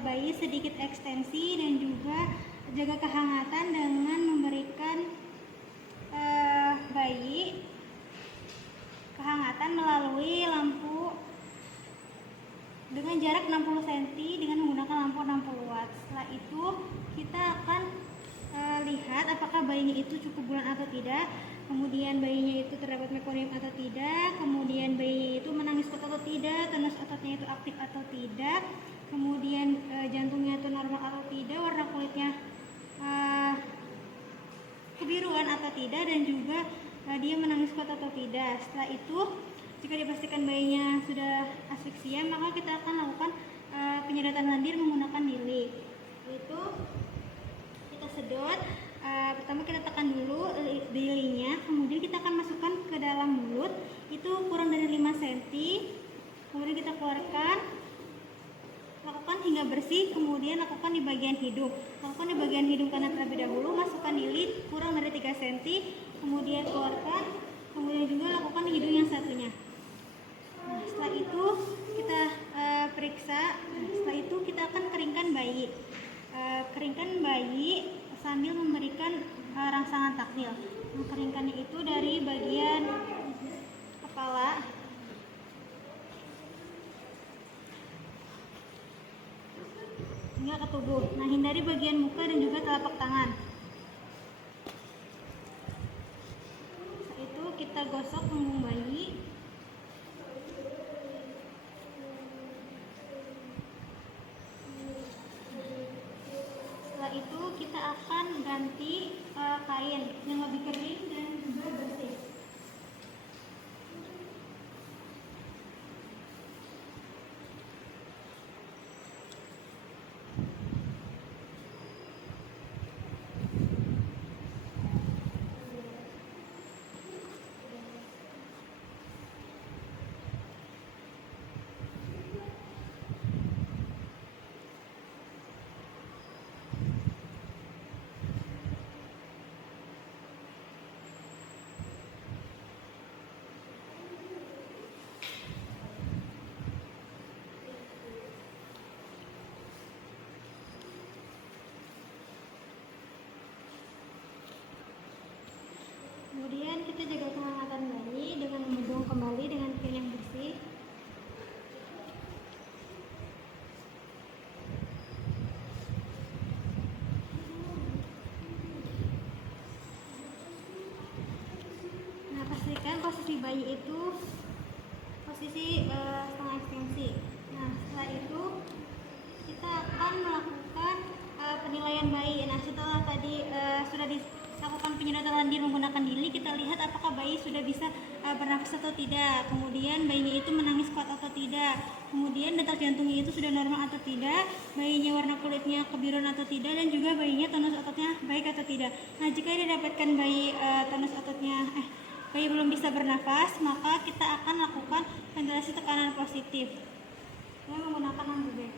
bayi sedikit ekstensi dan juga jaga kehangatan dengan memberikan bayi kehangatan melalui lampu dengan jarak 60 cm dengan menggunakan lampu 60 watt. Setelah itu kita akan lihat apakah bayinya itu cukup bulan atau tidak, kemudian bayinya itu terdapat mekonium atau tidak, kemudian bayinya itu menangis kuat atau tidak, tonus ototnya itu aktif atau tidak, kemudian jantungnya itu normal atau tidak, warna kulitnya kebiruan atau tidak, dan juga dia menangis kuat atau tidak. Setelah itu jika dipastikan bayinya sudah asfiksia, maka kita akan lakukan penyedotan lendir menggunakan lili. Itu kita sedot. Pertama kita tekan dulu lilinya, kemudian kita akan masukkan ke dalam mulut, itu kurang dari 5 cm, kemudian kita keluarkan, lakukan hingga bersih, kemudian lakukan di bagian hidung. Lakukan di bagian hidung kanan terlebih dahulu, masukkan lili kurang dari 3 cm, kemudian keluarkan, kemudian juga lakukan di hidung yang satunya. Nah, setelah itu kita periksa. Setelah itu kita akan keringkan bayi. Keringkan bayi sambil memberikan rangsangan taktil. Keringkannya itu dari bagian kepala hingga ke tubuh. Nah, hindari bagian muka dan juga telapak tangan. Setelah itu kita gosok punggung bayi. Setelah itu kita akan ganti kain yang lebih kering dan juga bersih. Kemudian kita jaga kehangatan bayi dengan membendung kembali dengan kain yang bersih. Nah, pastikan posisi bayi itu posisi setengah ekstensi. Nah, setelah itu kita akan melakukan penilaian bayi. Nah, setelah tadi sudah dilakukan penyedotan lendir menggunakan lili, kita lihat apakah bayi sudah bisa bernafas atau tidak, kemudian bayinya itu menangis kuat atau tidak, kemudian detak jantungnya itu sudah normal atau tidak, bayinya warna kulitnya kebiruan atau tidak, dan juga bayinya tonus ototnya baik atau tidak. Nah, jika didapatkan bayi tonus ototnya bayi belum bisa bernafas, maka kita akan lakukan ventilasi tekanan positif dengan menggunakan ambu bag.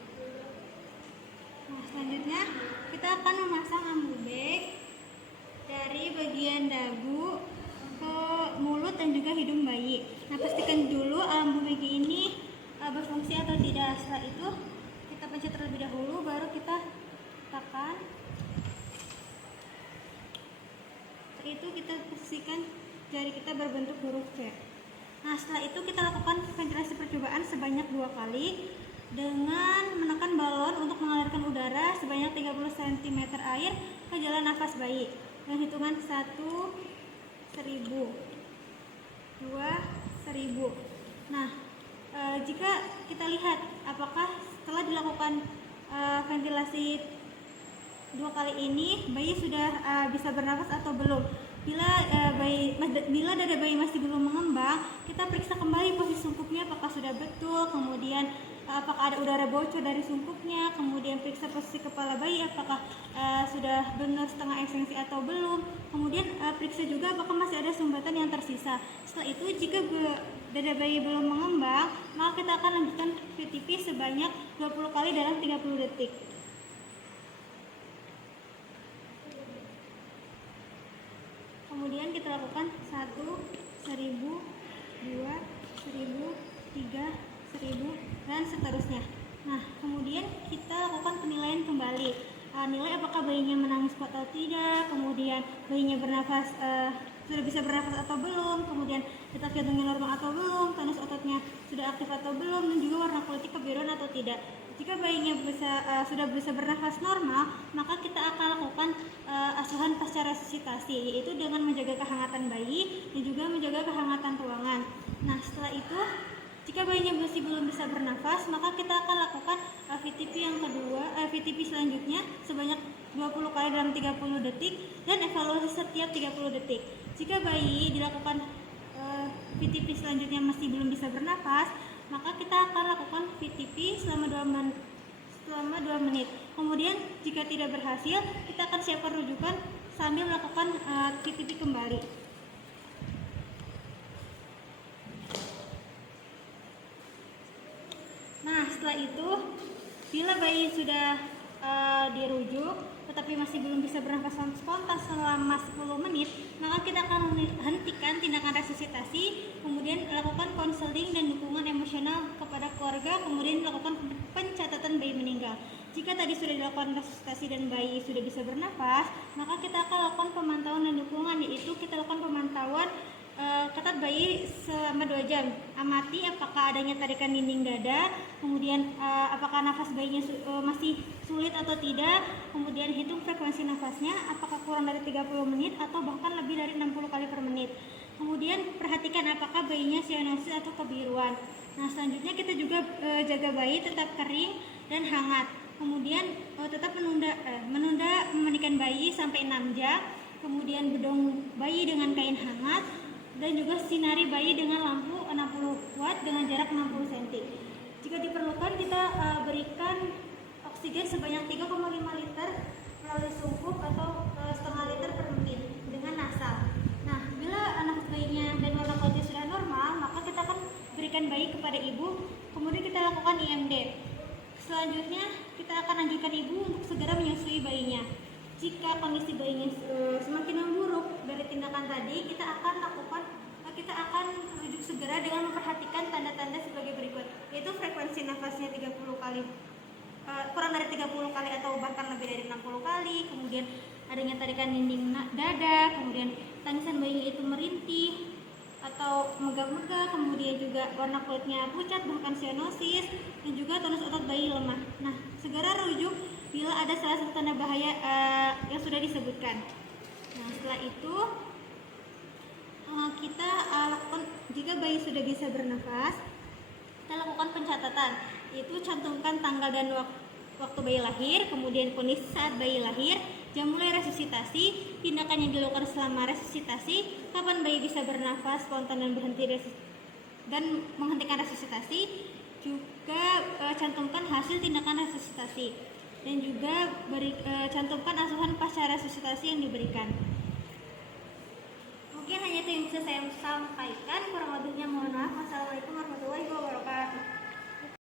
Nah, selanjutnya kita akan memasang ambu bag dari bagian dagu ke mulut dan juga hidung bayi. Nah, pastikan dulu ambu bag ini berfungsi atau tidak. Setelah itu kita pencet terlebih dahulu, baru kita tekan. Setelah itu kita posisikan jari kita berbentuk huruf C. Nah, setelah itu kita lakukan ventilasi percobaan sebanyak 2 kali dengan menekan balon untuk mengalirkan udara sebanyak 30 cm air ke jalan nafas bayi. Dan hitungan 1, 1000, 2, 1000. Nah, jika kita lihat apakah setelah dilakukan ventilasi 2 kali ini bayi sudah bisa bernafas atau belum. Bila dada bayi masih belum mengembang, kita periksa kembali posisi sungkupnya apakah sudah betul, kemudian apakah ada udara bocor dari sungkupnya, kemudian periksa posisi kepala bayi apakah sudah benar setengah ekstensi atau belum, kemudian periksa juga apakah masih ada sumbatan yang tersisa. Setelah itu, jika dada bayi belum mengembang, maka kita akan lanjutkan VTP sebanyak 20 kali dalam 30 detik. Kemudian kita lakukan 1, 1000, 2, 1000, 3, 1000, dan seterusnya. Nah, kemudian kita lakukan nilai apakah bayinya menangis atau tidak, kemudian bayinya bernafas sudah bisa bernafas atau belum, kemudian detak jantungnya normal atau belum, tonus ototnya sudah aktif atau belum, dan juga warna kulitnya kebiruan atau tidak. Jika bayinya sudah bisa bernafas normal, maka kita akan lakukan asuhan pasca resusitasi, yaitu dengan menjaga kehangatan bayi dan juga menjaga kehangatan ruangan. Nah, setelah itu jika bayinya masih belum bisa bernafas, maka kita akan lakukan VTP yang kedua, VTP selanjutnya sebanyak 20 kali dalam 30 detik dan evaluasi setiap 30 detik. Jika bayi dilakukan VTP selanjutnya masih belum bisa bernafas, maka kita akan lakukan VTP selama 2 menit. Kemudian jika tidak berhasil, kita akan siapkan rujukan sambil melakukan VTP kembali. Nah, setelah itu bila bayi sudah dirujuk tetapi masih belum bisa bernafas spontan selama 10 menit, maka kita akan hentikan tindakan resusitasi, kemudian lakukan konseling dan dukungan emosional kepada keluarga, kemudian lakukan pencatatan bayi meninggal. Jika tadi sudah dilakukan resusitasi dan bayi sudah bisa bernafas, maka kita akan lakukan pemantauan dan dukungan, yaitu kita lakukan pemantauan ketat bayi selama 2 jam. Amati apakah adanya tarikan dinding dada, kemudian apakah nafas bayinya masih sulit atau tidak, kemudian hitung frekuensi nafasnya, apakah kurang dari 30 menit atau bahkan lebih dari 60 kali per menit. Kemudian perhatikan apakah bayinya sianosis atau kebiruan. Nah, selanjutnya kita juga jaga bayi tetap kering dan hangat. Kemudian tetap menunda memandikan bayi sampai 6 jam. Kemudian bedong bayi dengan kain hangat, dan juga sinari bayi dengan lampu 60 watt dengan jarak 60 cm. Jika diperlukan, kita berikan oksigen sebanyak 3,5 liter melalui sungkup atau setengah liter per menit dengan nasal. Nah, bila nafas bayinya dan warna kulitnya sudah normal, maka kita akan berikan bayi kepada ibu, kemudian kita lakukan IMD. Selanjutnya, kita akan anjurkan ibu untuk segera menyusui bayinya. Jika kondisi bayinya semakin memburuk dari tindakan tadi, kita akan rujuk segera dengan memperhatikan tanda-tanda sebagai berikut, yaitu frekuensi nafasnya 30 kali, kurang dari 30 kali atau bahkan lebih dari 60 kali, kemudian adanya tarikan dinding dada, kemudian tangisan bayinya itu merintih atau megah-megah, kemudian juga warna kulitnya pucat bahkan sianosis, dan juga tonus otot bayi lemah. Nah, segera rujuk bila ada salah satu tanda bahaya yang sudah disebutkan. Nah, setelah itu kita lakukan, jika bayi sudah bisa bernafas, kita lakukan pencatatan, yaitu cantumkan tanggal dan waktu bayi lahir, kemudian kondisi saat bayi lahir, jam mulai resusitasi, tindakan yang dilakukan selama resusitasi, kapan bayi bisa bernafas spontan dan menghentikan resusitasi, juga cantumkan hasil tindakan resusitasi, dan juga cantumkan asuhan pasca resusitasi yang diberikan. Mungkin hanya itu yang bisa saya sampaikan, kurang lebihnya mohon maaf. Wassalamualaikum